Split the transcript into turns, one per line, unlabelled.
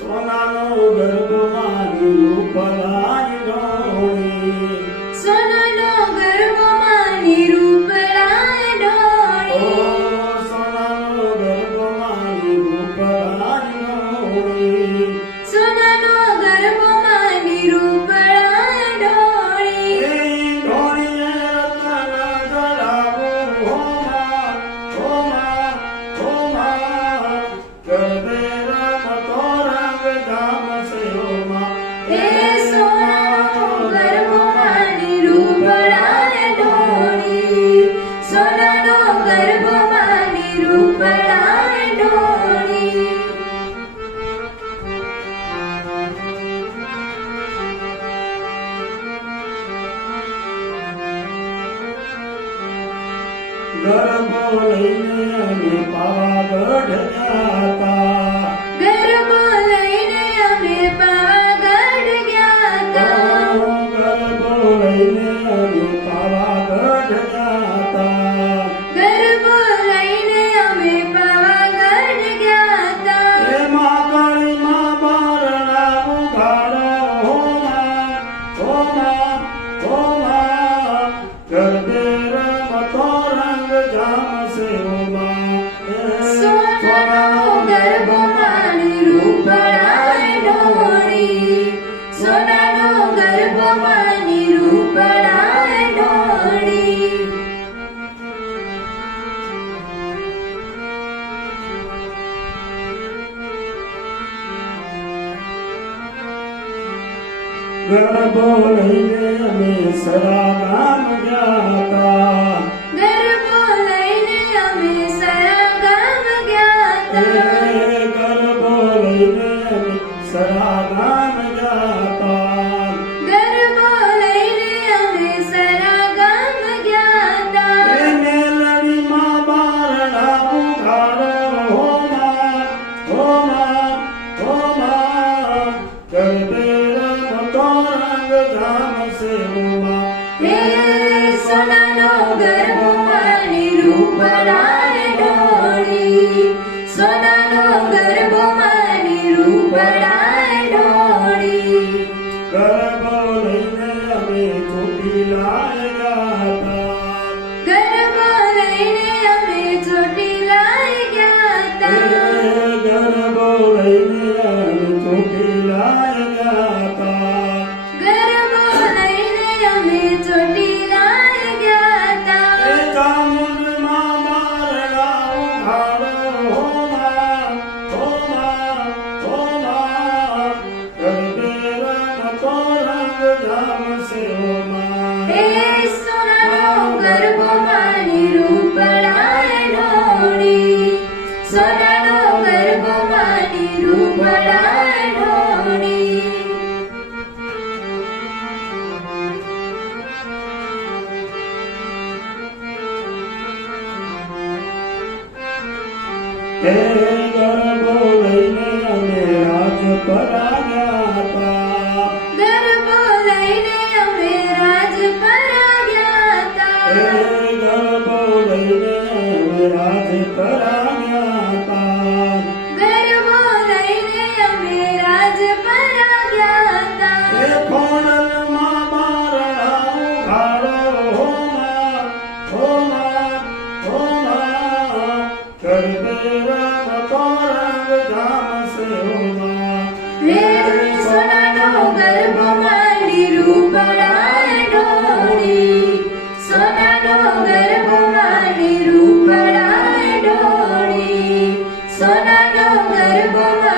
સોનાનો ગરબો મારી રૂપલાની
ગરબો
લઈને અમે પાવાગઢ ગયા
ગરબો લઈને અમે પાવાગઢ ગયા તા
ગરબો લઈને અમે પાવાગઢ ગયા
ગરબો લઈને અમે પાવાગઢ ગયા તા
એ માગણી માં બારણા ઉઘાડો હોમા હોમા હોમા ગરબે
ગરબો
લઈને અમે સરા ગામ ગયા
ગરબો લઈને અમે સરાગામ ગયા તા
ગરબો લઈને અમે સરા ગામ ગયા હોમા
હે સોનાનો ગરબો માની રૂપડાય ડોળી સોનાનો ગરબો માની રૂપડાય ડોળી
ગરબો લઈને અમે ચોટીલા
સોનાનો ગરબો માની રૂપડાય ડોળી ગરબો
લઈને
সোনানো গর্বমা